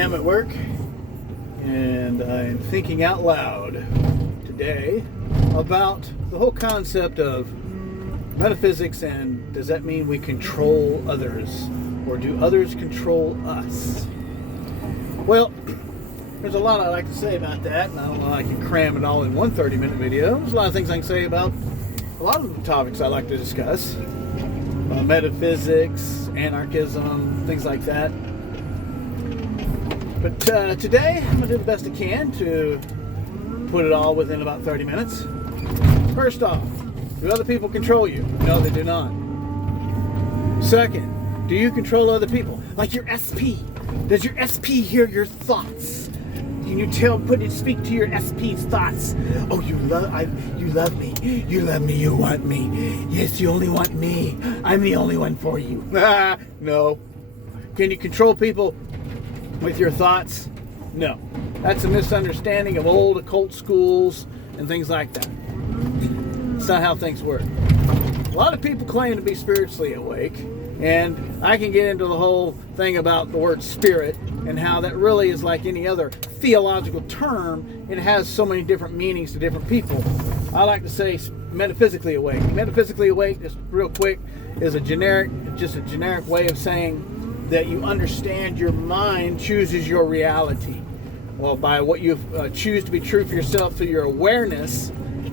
am at work, and I'm thinking out loud today about the whole concept of metaphysics, and does that mean we control others, or do others control us? Well, there's a lot I'd like to say about that, and I don't know if I can cram it all in one 30-minute video. There's a lot of things I can say about a lot of the topics I like to discuss. Metaphysics, anarchism, things like that. But today, I'm going to do the best I can to put it all within about 30 minutes. First off, do other people control you? No, they do not. Second, do you control other people? Like your SP. Does your SP hear your thoughts? Can you speak to your SP's thoughts? Oh, you love me. You love me. You want me. Yes, you only want me. I'm the only one for you. No. Can you control people with your thoughts? No. That's a misunderstanding of old occult schools and things like that. It's not how things work. A lot of people claim to be spiritually awake, and I can get into the whole thing about the word spirit and how that really is like any other theological term. It has so many different meanings to different people. I like to say metaphysically awake. Metaphysically awake, just real quick, is a generic way of saying that you understand your mind chooses your reality. Well, by what you choose to be true for yourself through your awareness,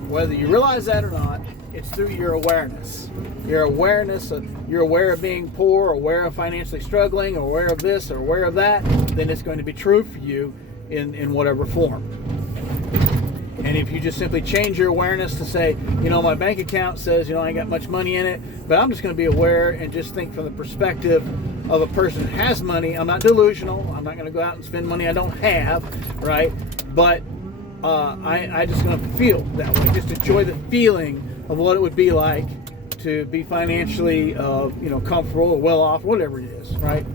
whether you realize that or not, it's through your awareness. Your awareness of, you're aware of being poor, aware of financially struggling, or aware of this, or aware of that, then it's going to be true for you in whatever form. And if you just simply change your awareness to say, my bank account says, I ain't got much money in it, but I'm just going to be aware and just think from the perspective of a person who has money. I'm not delusional. I'm not going to go out and spend money I don't have, right? But I just going to feel that way. Just enjoy the feeling of what it would be like to be financially, comfortable or well off, whatever it is, right?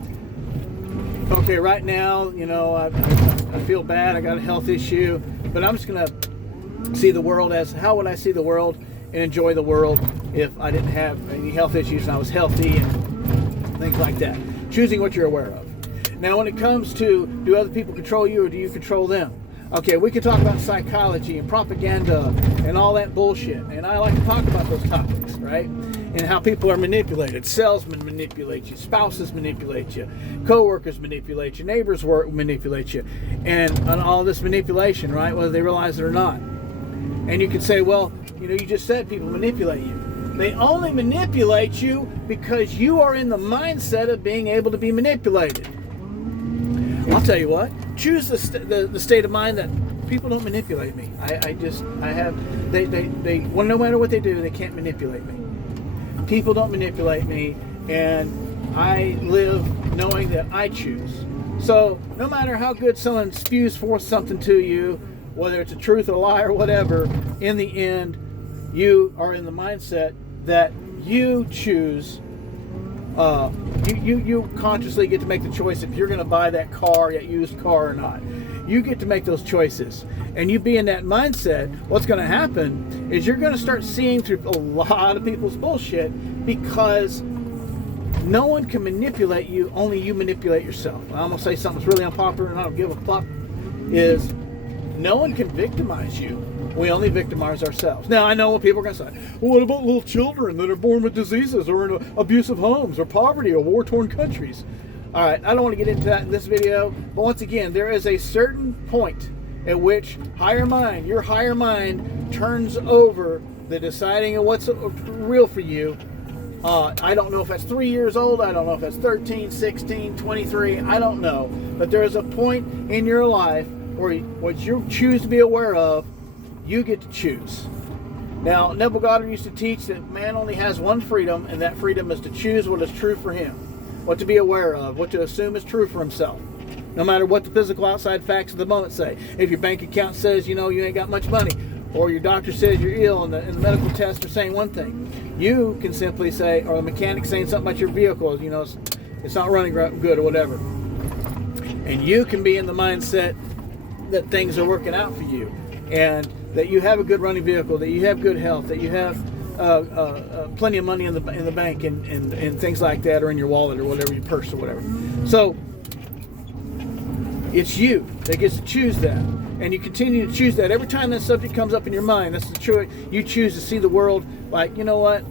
Okay, right now, I feel bad. I got a health issue, but I'm just going to see the world as, how would I see the world and enjoy the world if I didn't have any health issues and I was healthy and things like that. Choosing what you're aware of. Now, when it comes to, do other people control you or do you control them? Okay, we can talk about psychology and propaganda and all that bullshit. And I like to talk about those topics, right? And how people are manipulated. Salesmen manipulate you. Spouses manipulate you. Co-workers manipulate you. Neighbors manipulate you. And all this manipulation, right? Whether they realize it or not. And you can say, well, you just said people manipulate you. They only manipulate you because you are in the mindset of being able to be manipulated. I'll tell you what, choose the state of mind that people don't manipulate me. No matter what they do, they can't manipulate me. People don't manipulate me, and I live knowing that I choose. So no matter how good someone spews forth something to you, whether it's a truth or a lie or whatever, in the end, you are in the mindset that you choose. You consciously get to make the choice if you're going to buy that used car or not. You get to make those choices. And you be in that mindset, what's going to happen is you're going to start seeing through a lot of people's bullshit, because no one can manipulate you, only you manipulate yourself. I'm going to say something that's really unpopular and I don't give a fuck, is no one can victimize you. We only victimize ourselves. Now, I know what people are going to say. Well, what about little children that are born with diseases or in abusive homes or poverty or war-torn countries? All right, I don't want to get into that in this video. But once again, there is a certain point at which your higher mind turns over the deciding of what's real for you. I don't know if that's 3 years old. I don't know if that's 13, 16, 23. I don't know. But there is a point in your life where what you choose to be aware of, you get to choose. Now, Neville Goddard used to teach that man only has one freedom, and that freedom is to choose what is true for him, what to be aware of, what to assume is true for himself, no matter what the physical outside facts of the moment say. If your bank account says, you ain't got much money, or your doctor says you're ill and the medical tests are saying one thing, you can simply say, or the mechanic saying something about your vehicle, it's not running good or whatever. And you can be in the mindset that things are working out for you, and that you have a good running vehicle, that you have good health, that you have plenty of money in the bank and things like that, or in your wallet or whatever, your purse or whatever. So It's you that gets to choose that. And you continue to choose that. Every time that subject comes up in your mind, that's the choice. You choose to see the world like, you know what?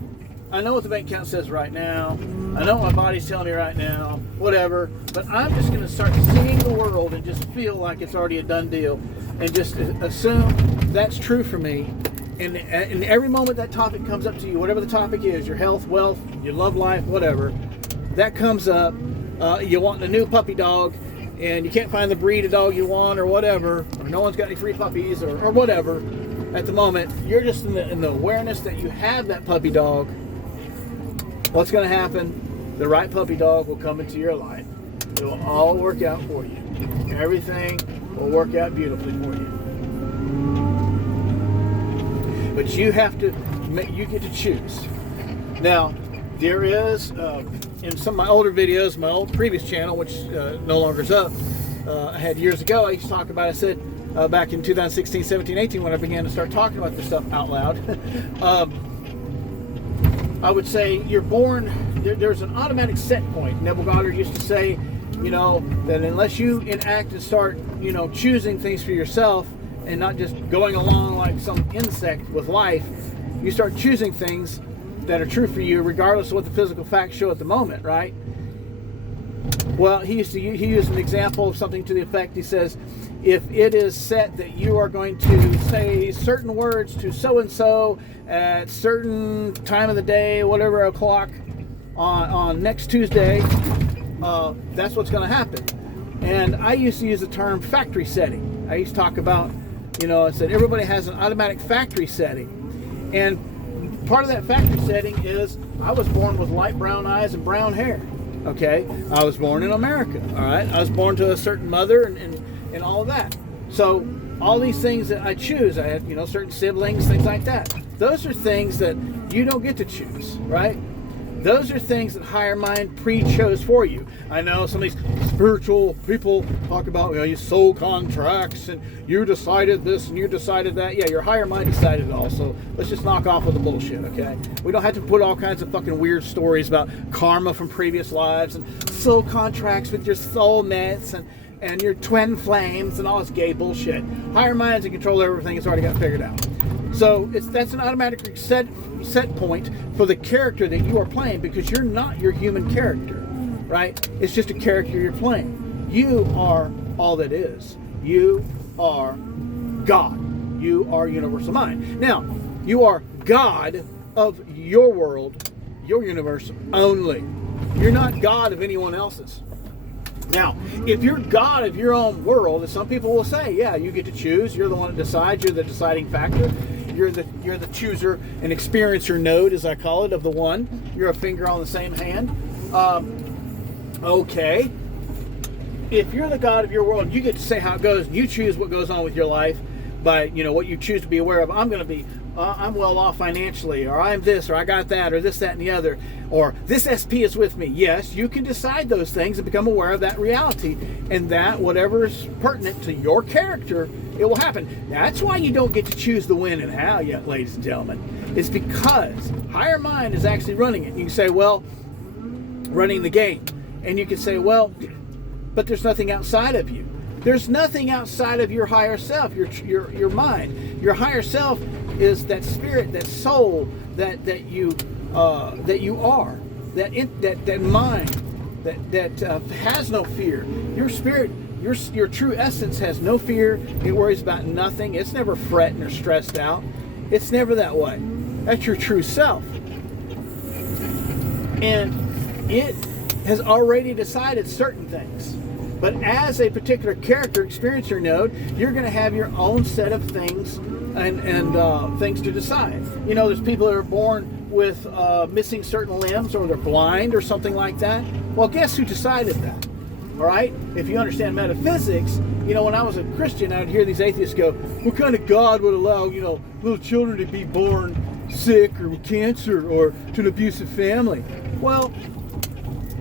I know what the bank account says right now. I know what my body's telling me right now. Whatever. But I'm just going to start seeing the world and just feel like it's already a done deal. And just assume that's true for me. And in every moment that topic comes up to you, whatever the topic is, your health, wealth, your love life, whatever, that comes up. You want a new puppy dog, and you can't find the breed of dog you want or whatever, or no one's got any free puppies or whatever. At the moment, you're just in the awareness that you have that puppy dog. What's going to happen? The right puppy dog will come into your life. It will all work out for you. Everything will work out beautifully for you. But you have to, you get to choose. Now, there is, in some of my older videos, my old previous channel, which no longer is up, I had years ago, I used to talk about, I said, back in 2016, 17, 18, when I began to start talking about this stuff out loud, I would say you're born, there's an automatic set point. Neville Goddard used to say, you know, that unless you enact and start, you know, choosing things for yourself and not just going along like some insect with life, you start choosing things that are true for you regardless of what the physical facts show at the moment, right? Well, he used an example of something to the effect, he says, if it is set that you are going to say certain words to so-and-so at certain time of the day, whatever o'clock on next Tuesday, that's what's going to happen. And I used to use the term factory setting. I used to talk about, you know, I said everybody has an automatic factory setting. And part of that factory setting is I was born with light brown eyes and brown hair. Okay, I was born in America. All right, I was born to a certain mother and all of that. So all these things that I choose, I had, you know, certain siblings, things like that. Those are things that you don't get to choose, right? Those are things that higher mind pre-chose for you. I know some of these spiritual people talk about, you know, you soul contracts and you decided this and you decided that. Yeah, your higher mind decided it all. So let's just knock off with the bullshit, okay? We don't have to put all kinds of fucking weird stories about karma from previous lives and soul contracts with your soulmates and your twin flames and all this gay bullshit. Higher minds in control of everything. It's already got figured out. So that's an automatic set point for the character that you are playing, because you're not your human character, right? It's just a character you're playing. You are all that is. You are God. You are universal mind. Now, you are God of your world, your universe only. You're not God of anyone else's. Now, if you're God of your own world, as some people will say, yeah, you get to choose. You're the one that decides. You're the deciding factor. You're the chooser and experiencer node, as I call it, of the one. You're a finger on the same hand. Okay. If you're the God of your world, you get to say how it goes. You choose what goes on with your life by, you know, what you choose to be aware of. I'm going to be, I'm well off financially, or I'm this, or I got that, or this, that, and the other, or this SP is with me. Yes, you can decide those things and become aware of that reality, and that whatever is pertinent to your character, it will happen. That's why you don't get to choose the when and how yet, ladies and gentlemen. It's because higher mind is actually running it. You can say, well, running the game, and you can say, well, but there's nothing outside of you. There's nothing outside of your higher self, your mind. Your higher self is that spirit, that soul that you are, that mind that has no fear. Your spirit, your true essence has no fear. It worries about nothing. It's never fretting or stressed out. It's never that way. That's your true self, and it has already decided certain things. But as a particular character experiencer node, you're going to have your own set of things and things to decide. You know, there's people that are born with missing certain limbs, or they're blind or something like that. Well, guess who decided that? All right? If you understand metaphysics, you know, when I was a Christian, I'd hear these atheists go, what kind of God would allow, you know, little children to be born sick or with cancer or to an abusive family? Well,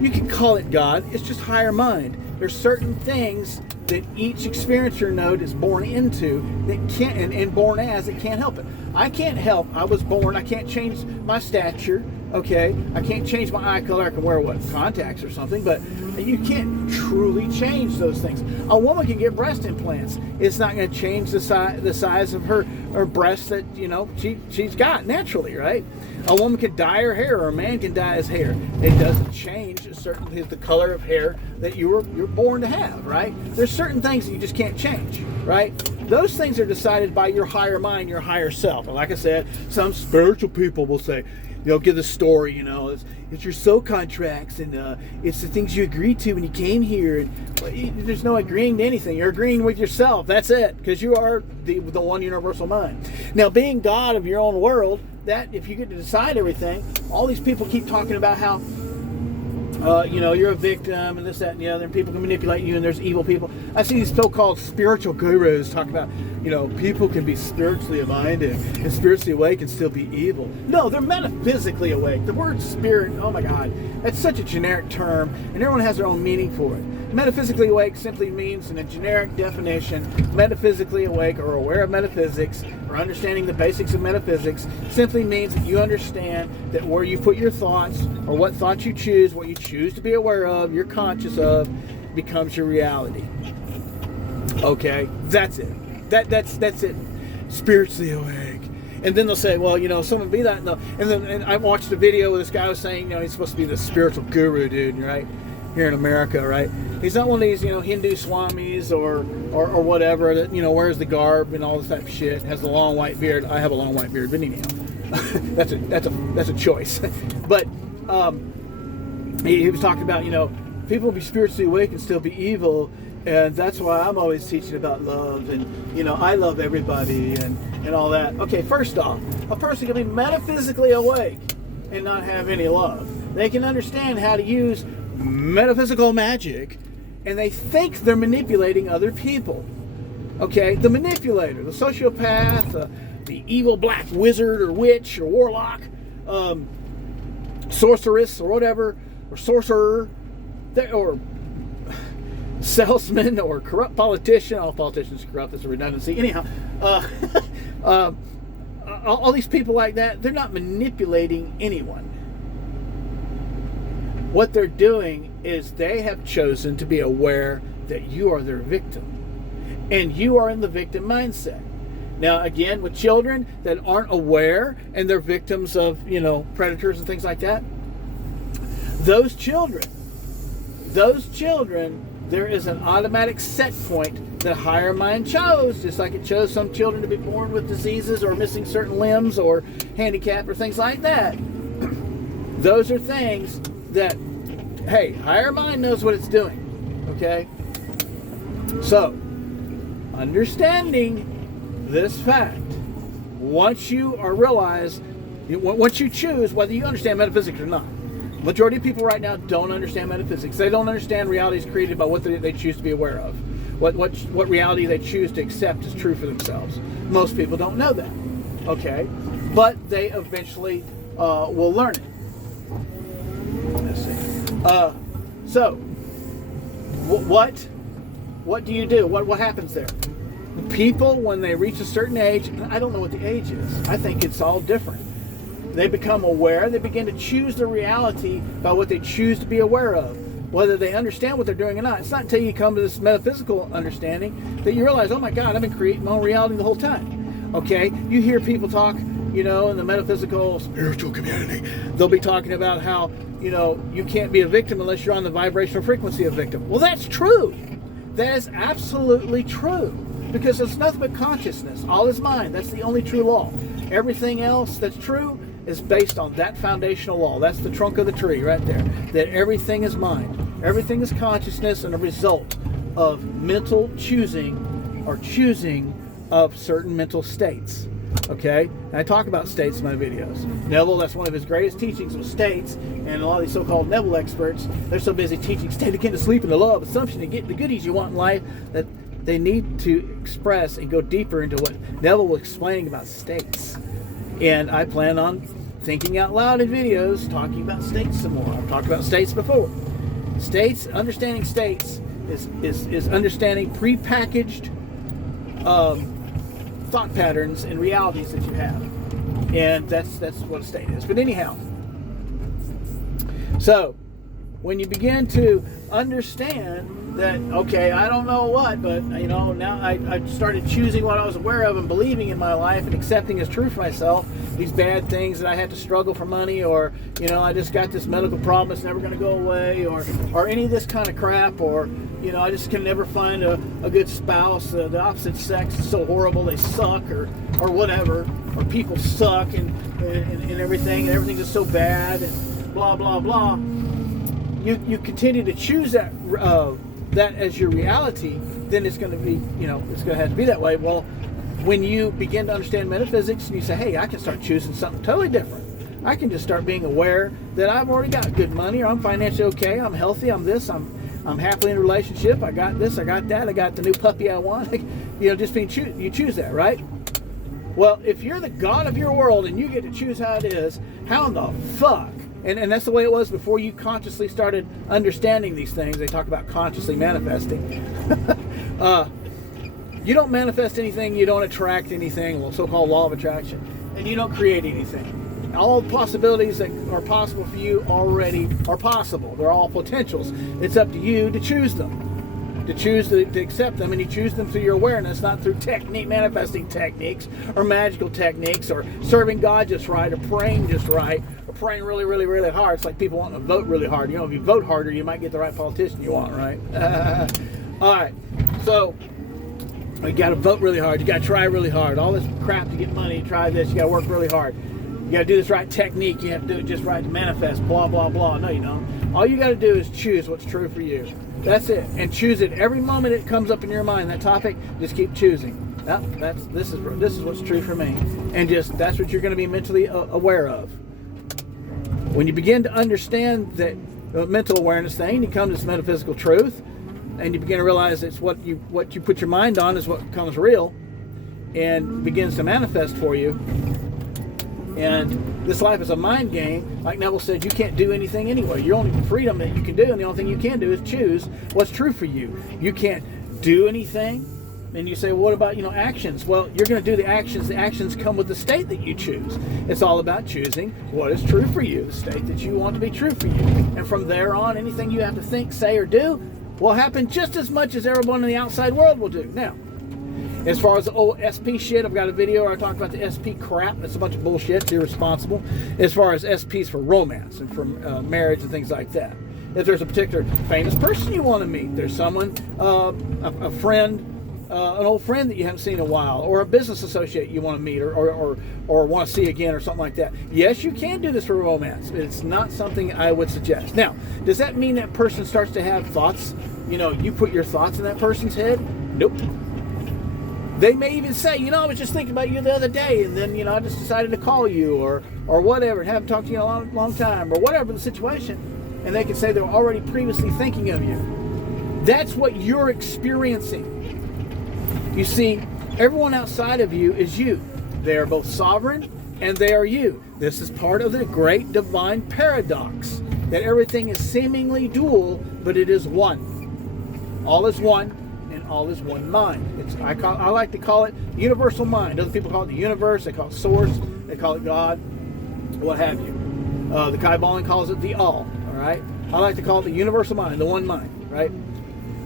you can call it God. It's just higher mind. There's certain things that each experiencer node is born into that can't, and born as, it can't help it. I can't help. I was born. I can't change my stature. Okay, I can't change my eye color. I can wear contacts or something, but you can't truly change those things. A woman can get breast implants. It's not going to change the size of her breasts that she's got naturally, right? A woman can dye her hair, or a man can dye his hair. It doesn't change the color of hair that you're born to have, right? There's certain things that you just can't change, right? Those things are decided by your higher mind, your higher self. And like I said, some spiritual people will say, give the story, it's your soul contracts, and it's the things you agreed to when you came here. And there's no agreeing to anything. You're agreeing with yourself. That's it, because you are the one universal mind. Now, being God of your own world, that if you get to decide everything, all these people keep talking about how you're a victim and this, that, and the other, and people can manipulate you, and there's evil people. I see these so-called spiritual gurus talk about, people can be spiritually minded and spiritually awake and still be evil. No, they're metaphysically awake. The word spirit, oh my God, that's such a generic term, and everyone has their own meaning for it. Metaphysically awake simply means, in a generic definition, metaphysically awake or aware of metaphysics or understanding the basics of metaphysics simply means that you understand that where you put your thoughts, or what thoughts you choose, what you choose to be aware of, you're conscious of, becomes your reality. Okay, that's it. That's it. Spiritually awake. And then they'll say, well, someone be that. No. And I watched a video where this guy was saying, he's supposed to be the spiritual guru dude, right? Here in America, right? He's not one of these, Hindu swamis or whatever that, wears the garb and all this type of shit, has the long white beard. I have a long white beard, but anyhow, that's a choice. But he was talking about, people will be spiritually awake and still be evil, and that's why I'm always teaching about love, and I love everybody and all that. Okay, first off, a person can be metaphysically awake and not have any love. They can understand how to use metaphysical magic, and they think they're manipulating other people. Okay, the manipulator, the sociopath, the evil black wizard or witch or warlock, sorceress or whatever, or sorcerer, or salesman or corrupt politician. All politicians are corrupt. That's a redundancy. Anyhow, all these people like that, they're not manipulating anyone. What they're doing is they have chosen to be aware that you are their victim, and you are in the victim mindset. Now, again, with children that aren't aware and they're victims of, predators and things like that, those children, there is an automatic set point that higher mind chose, just like it chose some children to be born with diseases or missing certain limbs or handicap or things like that. Those are things that, hey, higher mind knows what it's doing, okay? So, understanding this fact, once you choose whether you understand metaphysics or not. Majority of people right now don't understand metaphysics. They don't understand realities created by what they choose to be aware of, what reality they choose to accept as true for themselves. Most people don't know that, okay? But they eventually will learn it. Let's see. So, what do you do? What happens there? People, when they reach a certain age, I don't know what the age is. I think it's all different. They become aware. They begin to choose their reality by what they choose to be aware of, whether they understand what they're doing or not. It's not until you come to this metaphysical understanding that you realize, oh my God, I've been creating my own reality the whole time. Okay? You hear people talk, in the metaphysical spiritual community. They'll be talking about how, you can't be a victim unless you're on the vibrational frequency of victim. Well, that's true. That is absolutely true. Because it's nothing but consciousness. All is mind. That's the only true law. Everything else that's true is based on that foundational law. That's the trunk of the tree right there. That everything is mind. Everything is consciousness and a result of mental choosing or choosing of certain mental states. Okay? And I talk about states in my videos. Neville, that's one of his greatest teachings was states, and a lot of these so-called Neville experts, they're so busy teaching state akin to sleep and the law of assumption to get the goodies you want in life that they need to express and go deeper into what Neville was explaining about states. And I plan on thinking out loud in videos, talking about states some more. I've talked about states before. States, understanding states is understanding prepackaged thought patterns and realities that you have. And that's what a state is. But anyhow, So, when you begin to understand that, okay, I don't know what, but now I started choosing what I was aware of and believing in my life and accepting as true for myself these bad things that I had to struggle for money, or I just got this medical problem that's never going to go away, or any of this kind of crap, or I just can never find a good spouse. The opposite sex is so horrible, they suck, or whatever, or people suck and everything, and everything's just so bad, and blah blah blah. You continue to choose that as your reality, then it's going to be, it's going to have to be that way. Well, when you begin to understand metaphysics and you say, hey, I can start choosing something totally different. I can just start being aware that I've already got good money, or I'm financially okay, I'm healthy, I'm this, I'm happily in a relationship, I got this, I got that, I got the new puppy I want. Just you choose that, right? Well, if you're the God of your world and you get to choose how it is, how in the fuck? And that's the way it was before you consciously started understanding these things. They talk about consciously manifesting. You don't manifest anything, you don't attract anything, well, so-called law of attraction, and you don't create anything. All possibilities that are possible for you already are possible. They're all potentials. It's up to you to choose them, to accept them, and you choose them through your awareness, not through manifesting techniques, or magical techniques, or serving God just right, or praying just right, or praying really, really, really hard. It's like people want to vote really hard. If you vote harder, you might get the right politician you want, right? All right, so you got to vote really hard. You got to try really hard. All this crap to get money. Try this. You got to work really hard. You got to do this right technique. You have to do it just right to manifest. Blah blah blah. No, you don't. All you got to do is choose what's true for you. That's it. And choose it every moment it comes up in your mind. That topic, just keep choosing. This is what's true for me. And just that's what you're going to be mentally aware of. When you begin to understand that mental awareness thing, you come to this metaphysical truth. And you begin to realize it's what you put your mind on is what becomes real and begins to manifest for you. And this life is a mind game. Like Neville said, you can't do anything anyway. Your only freedom that you can do, and the only thing you can do is choose what's true for you. You can't do anything. And you say, well, what about, actions? Well, you're going to do the actions. The actions come with the state that you choose. It's all about choosing what is true for you, the state that you want to be true for you. And from there on, anything you have to think, say, or do will happen just as much as everyone in the outside world will do. Now, as far as the old SP shit, I've got a video where I talk about the SP crap. That's a bunch of bullshit. It's irresponsible. As far as SPs for romance and for marriage and things like that. If there's a particular famous person you want to meet, there's someone, a friend, an old friend that you haven't seen in a while, or a business associate you want to meet or want to see again or something like that. Yes, you can do this for romance. It's not something I would suggest. Now, does that mean that person starts to have thoughts? You put your thoughts in that person's head? Nope. They may even say, I was just thinking about you the other day, and then, I just decided to call you or whatever, and haven't talked to you in a long time, or whatever the situation. And they can say they were already previously thinking of you. That's what you're experiencing. You see, everyone outside of you is you. They are both sovereign and they are you. This is part of the great divine paradox, that everything is seemingly dual, but it is one. All is one, and all is one mind. I like to call it universal mind. Other people call it the universe. They call it source. They call it God. What have you? The Kybalion calls it the all. All right. I like to call it the universal mind, the one mind. Right.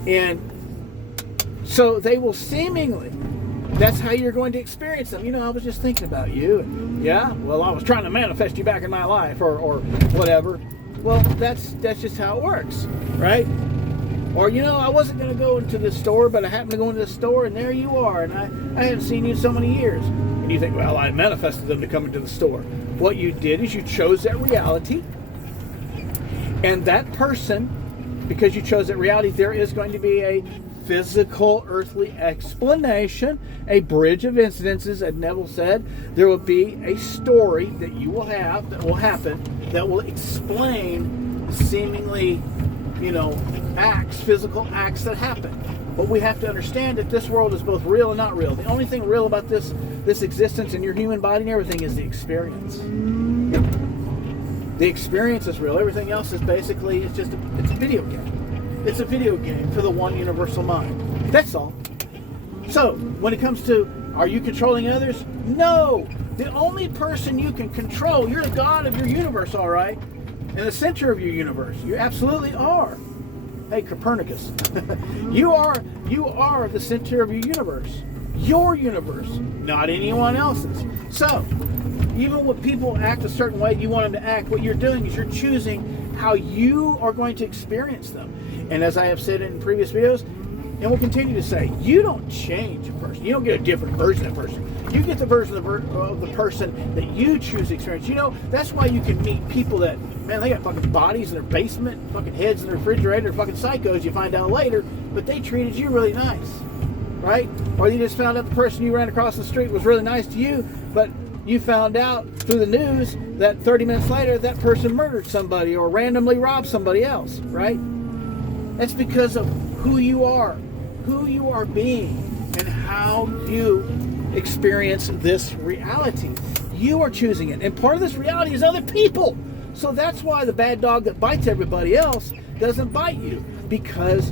And so they will seemingly. That's how you're going to experience them. I was just thinking about you. And, yeah. Well, I was trying to manifest you back in my life, or whatever. Well, that's just how it works, right? Or, I wasn't going to go into the store, but I happened to go into the store, and there you are, and I hadn't seen you in so many years. And you think, well, I manifested them to come into the store. What you did is you chose that reality, and that person, because you chose that reality, there is going to be a physical, earthly explanation, a bridge of incidences, as Neville said. There will be a story that you will have, that will happen, that will explain seemingly, physical acts that happen. But we have to understand that this world is both real and not real. The only thing real about this existence and your human body and everything is the experience. The experience is real. Everything else is basically, it's a video game. It's a video game for the one universal mind. That's all. So, when it comes to, are you controlling others? No! The only person you can control, you're the God of your universe, all right? in the center of your universe. You absolutely are. Hey, Copernicus, you are the center of your universe. Your universe, not anyone else's. So, even when people act a certain way you want them to act, what you're doing is you're choosing how you are going to experience them. And as I have said in previous videos, and will continue to say, you don't change a person. You don't get a different version of a person. You get the version of the person that you choose to experience. You know, that's why you can meet people that, man, they got fucking bodies in their basement, fucking heads in their refrigerator, fucking psychos, you find out later, but they treated you really nice, right? Or you just found out the person you ran across the street was really nice to you, but you found out through the news that 30 minutes later, that person murdered somebody or randomly robbed somebody else, right? That's because of who you are being, and how you experience this reality. You are choosing it. And part of this reality is other people. So that's why the bad dog that bites everybody else doesn't bite you, because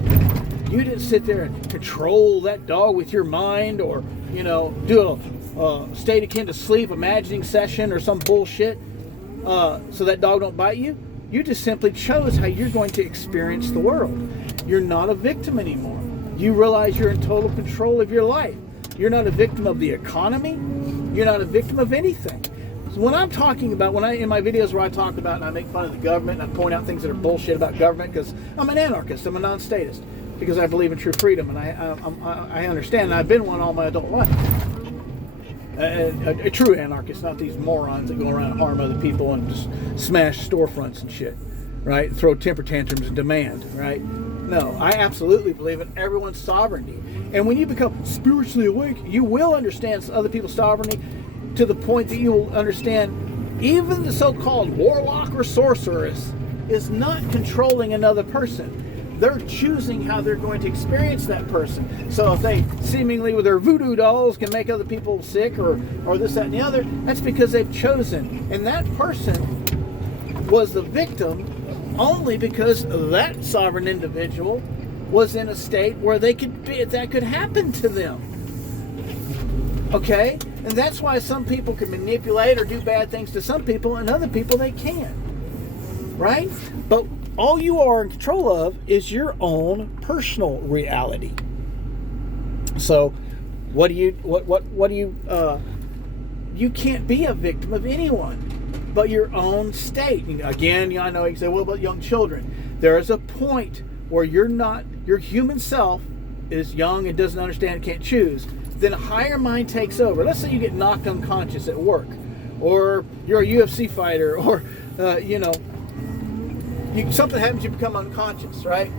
you didn't sit there and control that dog with your mind, or, you know, do a state akin to sleep imagining session or some bullshit so that dog don't bite you. You just simply chose how you're going to experience the world. You're not a victim anymore. You realize you're in total control of your life. You're not a victim of the economy. You're not a victim of anything. So when I'm talking about, in my videos where I talk about and I make fun of the government and I point out things that are bullshit about government, because I'm an anarchist, I'm a non-statist, because I believe in true freedom, and I understand, and I've been one all my adult life. A true anarchist, not these morons that go around and harm other people and just smash storefronts and shit, right? Throw temper tantrums and demand, right? No, I absolutely believe in everyone's sovereignty. And when you become spiritually awake, you will understand other people's sovereignty to the point that you will understand even the so-called warlock or sorceress is not controlling another person. They're choosing how they're going to experience that person. So if they seemingly with their voodoo dolls can make other people sick or this, that, and the other, that's because they've chosen. And that person was the victim only because that sovereign individual was in a state where that could happen to them. Okay? And that's why some people can manipulate or do bad things to some people, and other people they can't. Right? But all you are in control of is your own personal reality. So you can't be a victim of anyone but your own state. Again, I know you say, well, about young children. There is a point where your human self is young and doesn't understand and can't choose. Then a higher mind takes over. Let's say you get knocked unconscious at work, or you're a UFC fighter, or, something happens, you become unconscious, right?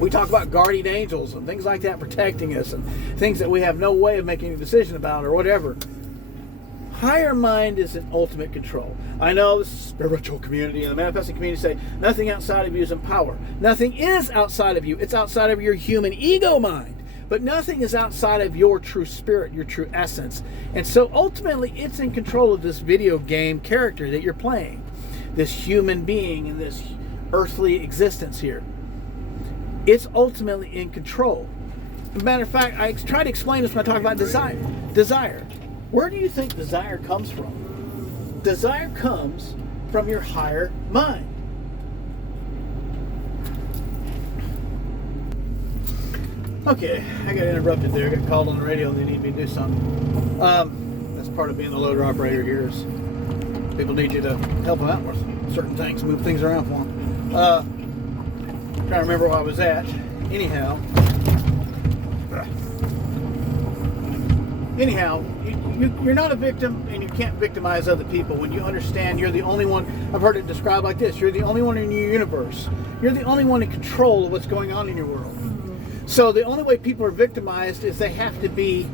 We talk about guardian angels and things like that protecting us, and things that we have no way of making a decision about or whatever. Higher mind is in ultimate control. I know the spiritual community and the manifesting community say nothing outside of you is in power. Nothing is outside of you. It's outside of your human ego mind. But nothing is outside of your true spirit, your true essence. And so ultimately it's in control of this video game character that you're playing. This human being in this earthly existence here. It's ultimately in control. As a matter of fact, I try to explain this when I talk about desire. Desire. Where do you think desire comes from? Desire comes from your higher mind. Okay, I got interrupted there. I got called on the radio and they need me to do something. That's part of being the loader operator here is people need you to help them out with certain things, move things around for them. Trying to remember where I was at. Anyhow, you're not a victim, and you can't victimize other people when you understand you're the only one. I've heard it described like this: you're the only one in your universe. You're the only one in control of what's going on in your world. So the only way people are victimized is they have to be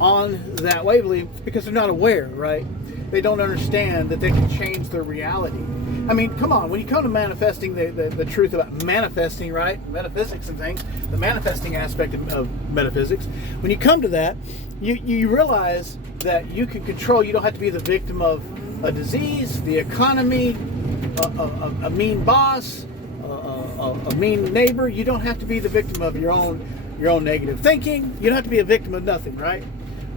on that wavelength because they're not aware, right? They don't understand that they can change their reality. I mean, come on, when you come to manifesting the truth about manifesting, right? Metaphysics and things, the manifesting aspect of metaphysics, when you come to that, you realize that you can control, you don't have to be the victim of a disease, the economy, a mean boss, a mean neighbor. You don't have to be the victim of your own negative thinking. You don't have to be a victim of nothing, right?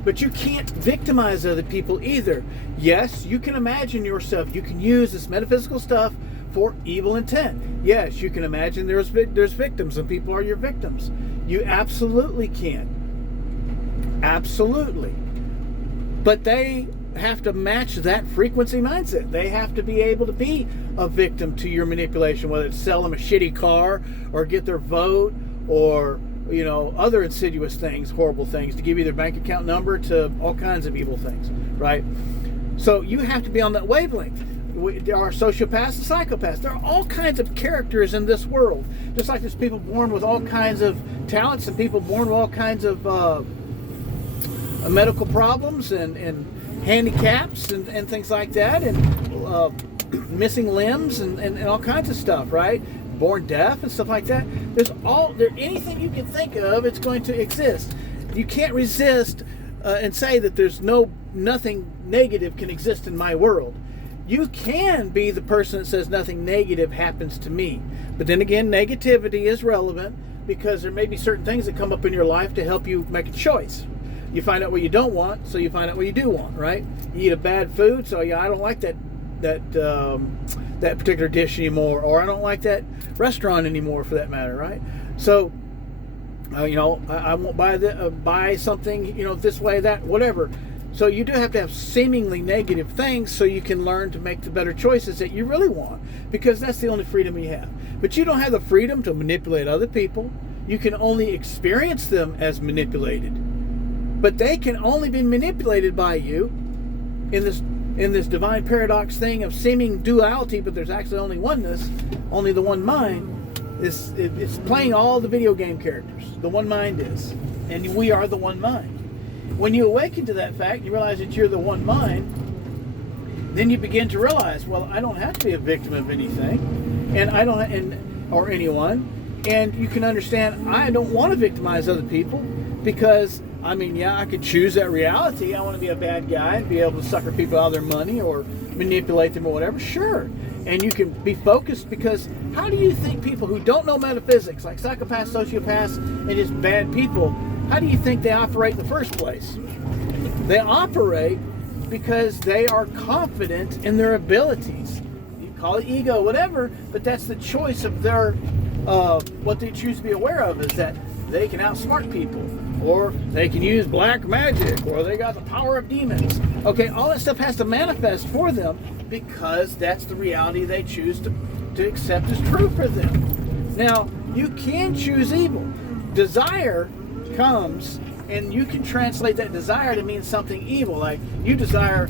But you can't victimize other people either. Yes, you can imagine yourself. You can use this metaphysical stuff for evil intent. Yes, you can imagine there's victims and people are your victims. You absolutely can. Absolutely. But they have to match that frequency mindset. They have to be able to be a victim to your manipulation, whether it's sell them a shitty car or get their vote or, you know, other insidious things, horrible things, to give you their bank account number, to all kinds of evil things, right? So you have to be on that wavelength. There are sociopaths and psychopaths. There are all kinds of characters in this world. Just like there's people born with all kinds of talents and people born with all kinds of medical problems and handicaps and things like that, and missing limbs and all kinds of stuff, right? Born deaf and stuff like that. Anything you can think of, it's going to exist. You can't resist and say that there's nothing negative can exist in my world. You can be the person that says nothing negative happens to me. But then again, negativity is relevant because there may be certain things that come up in your life to help you make a choice. You find out what you don't want, so you find out what you do want, right? You eat a bad food, so yeah, I don't like that particular dish anymore, or I don't like that restaurant anymore, for that matter, right? So, you know, I won't buy something, you know, this way, that, whatever. So you do have to have seemingly negative things so you can learn to make the better choices that you really want, because that's the only freedom you have. But you don't have the freedom to manipulate other people. You can only experience them as manipulated. But they can only be manipulated by you in this divine paradox thing of seeming duality, but there's actually only oneness, only the one mind. It's playing all the video game characters. The one mind is. And we are the one mind. When you awaken to that fact, you realize that you're the one mind, then you begin to realize, well, I don't have to be a victim of anything, or anyone, and you can understand I don't want to victimize other people, because, I mean, yeah, I could choose that reality. I want to be a bad guy and be able to sucker people out of their money or manipulate them or whatever, sure. And you can be focused, because how do you think people who don't know metaphysics, like psychopaths, sociopaths, and just bad people, how do you think they operate in the first place? They operate because they are confident in their abilities. You call it ego, whatever, but that's the choice of their, what they choose to be aware of, is that they can outsmart people, or they can use black magic, or they got the power of demons. Okay, all that stuff has to manifest for them because that's the reality they choose to accept as true for them. Now, you can choose evil. Desire comes, and you can translate that desire to mean something evil, like you desire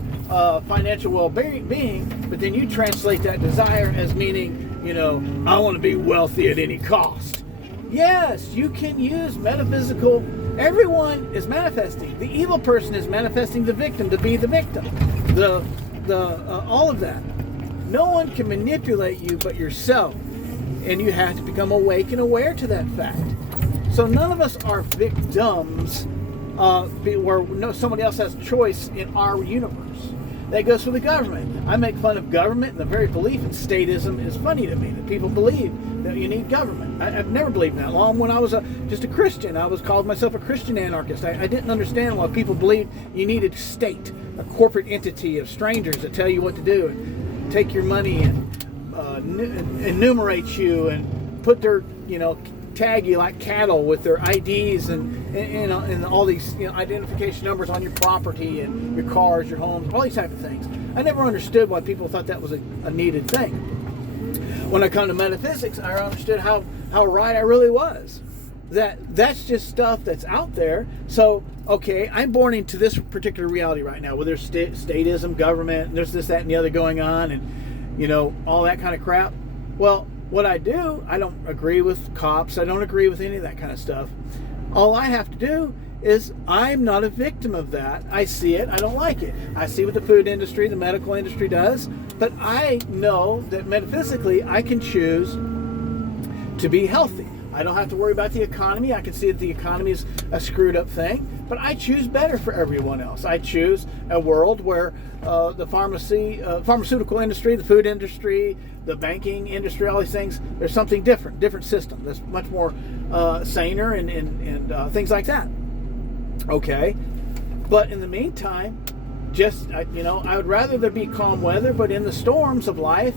financial well-being, but then you translate that desire as meaning, you know, I want to be wealthy at any cost. Yes, you can use metaphysical. Everyone is manifesting. The evil person is manifesting the victim to be the victim. All of that. No one can manipulate you but yourself, and you have to become awake and aware to that fact. So none of us are victims where somebody else has choice in our universe. That goes for the government. I make fun of government, and the very belief in statism is funny to me, that people believe that you need government. I've never believed in that. Long when I was just a Christian, I was called myself a Christian anarchist. I didn't understand why people believed you needed a state, a corporate entity of strangers that tell you what to do and take your money and enumerate you and put their, you know, tag you like cattle with their IDs and all these, you know, identification numbers on your property and your cars, your homes, all these type of things. I never understood why people thought that was a needed thing. When I come to metaphysics, I understood how right I really was. That's just stuff that's out there. So, okay, I'm born into this particular reality right now, where there's statism, government, and there's this, that, and the other going on, and, you know, all that kind of crap. Well, what I do, I don't agree with cops. I don't agree with any of that kind of stuff. All I have to do is, I'm not a victim of that. I see it. I don't like it. I see what the food industry, the medical industry does. But I know that metaphysically, I can choose to be healthy. I don't have to worry about the economy. I can see that the economy is a screwed up thing, but I choose better for everyone else. I choose a world where the pharmaceutical industry, the food industry, the banking industry, all these things, there's something different system that's much more saner and things like that. Okay, but in the meantime, I would rather there be calm weather, but in the storms of life,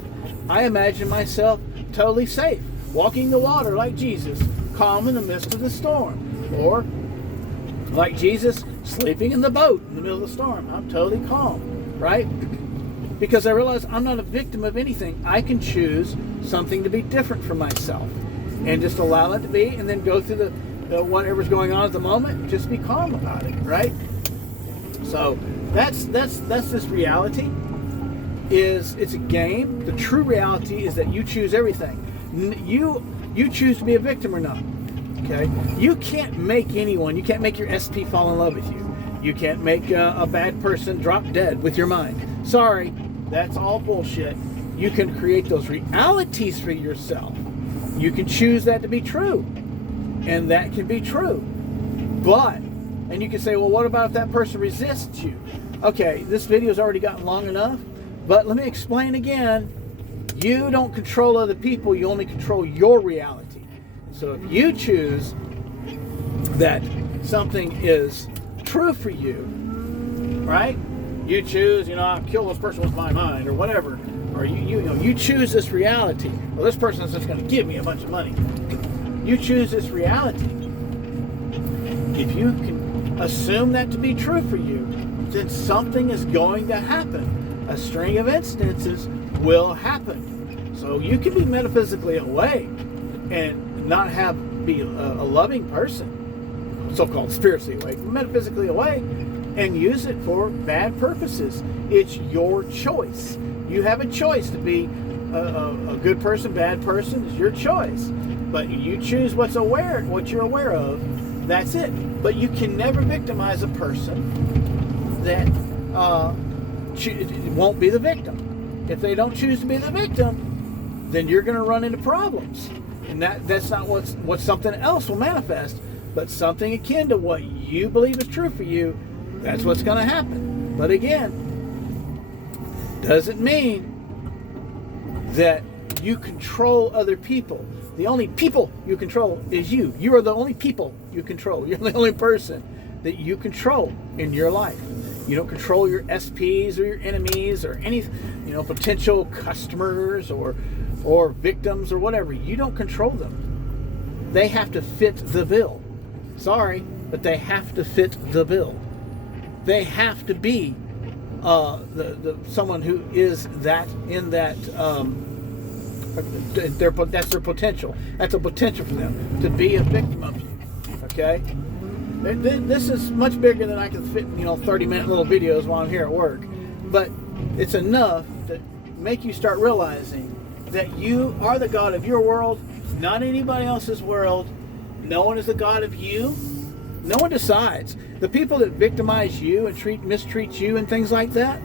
I imagine myself totally safe, walking the water like Jesus, calm in the midst of the storm. Or like Jesus, sleeping in the boat in the middle of the storm. I'm totally calm, right? Because I realize I'm not a victim of anything. I can choose something to be different from myself and just allow it to be, and then go through the whatever's going on at the moment, just be calm about it, right? So that's this reality. It's a game. The true reality is that you choose everything. You choose to be a victim or not. Okay? You can't make anyone. You can't make your SP fall in love with you. You can't make a bad person drop dead with your mind. Sorry, that's all bullshit. You can create those realities for yourself. You can choose that to be true, and that can be true. But, and you can say, well, what about if that person resists you? Okay, this video's already gotten long enough, but let me explain again. You don't control other people, you only control your reality. So if you choose that something is true for you, right? You choose, I'll kill this person with my mind or whatever. Or you choose this reality. Well, this person is just going to give me a bunch of money. You choose this reality. If you can assume that to be true for you, then something is going to happen. A string of instances will happen. So you can be metaphysically awake and not be a loving person, so-called spiritually awake, metaphysically awake, and use it for bad purposes. It's your choice. You have a choice to be a good person, bad person. It's your choice. But you choose what you're aware of. That's it. But you can never victimize a person that won't be the victim. If they don't choose to be the victim, then you're going to run into problems. And that's not what something else will manifest. But something akin to what you believe is true for you, that's what's going to happen. But again, doesn't mean that you control other people. The only people you control is you. You are the only people you control. You're the only person that you control in your life. You don't control your SPs or your enemies or any, potential customers or victims or whatever. You don't control them. They have to fit the bill. Sorry, but they have to fit the bill. They have to be someone who is that in that that's their potential. That's a potential for them to be a victim of you. Okay, this is much bigger than I can fit 30-minute little videos while I'm here at work, but it's enough to make you start realizing that you are the God of your world, not anybody else's world. No one is the God of you. No one decides. The people that victimize you and mistreat you and things like that,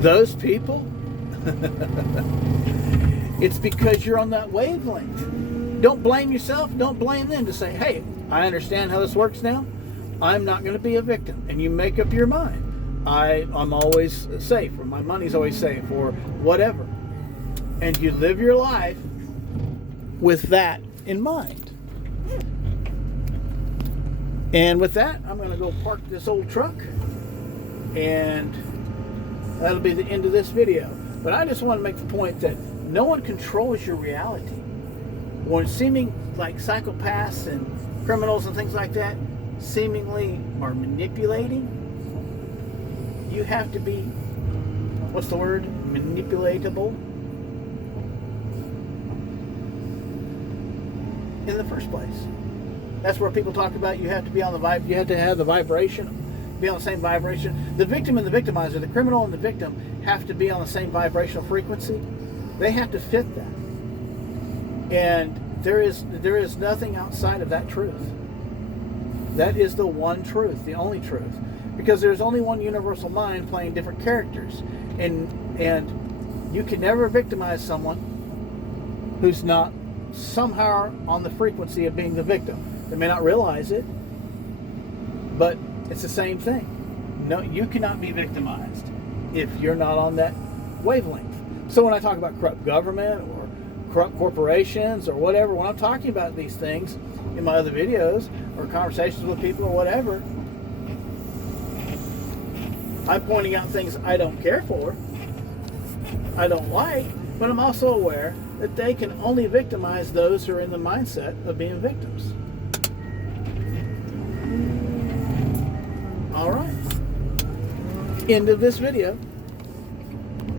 those people, it's because you're on that wavelength. Don't blame yourself. Don't blame them. To say, hey, I understand how this works now. I'm not going to be a victim. And you make up your mind. I'm always safe, or my money's always safe, or whatever. And you live your life with that in mind. And with that, I'm going to go park this old truck, and that'll be the end of this video. But I just want to make the point that no one controls your reality. When seeming like psychopaths and criminals and things like that seemingly are manipulating, you have to be, what's the word? Manipulatable in the first place. That's where people talk about you have to be on the you have to have the vibration, be on the same vibration. The victim and the victimizer, the criminal and the victim, have to be on the same vibrational frequency. They have to fit that. And there is nothing outside of that truth. That is the one truth, the only truth. Because there's only one universal mind playing different characters. And you can never victimize someone who's not somehow on the frequency of being the victim. They may not realize it, but it's the same thing. No, you cannot be victimized if you're not on that wavelength. So when I talk about corrupt government or corrupt corporations or whatever, when I'm talking about these things in my other videos or conversations with people or whatever, I'm pointing out things I don't care for, I don't like, but I'm also aware that they can only victimize those who are in the mindset of being victims. All right. End of this video.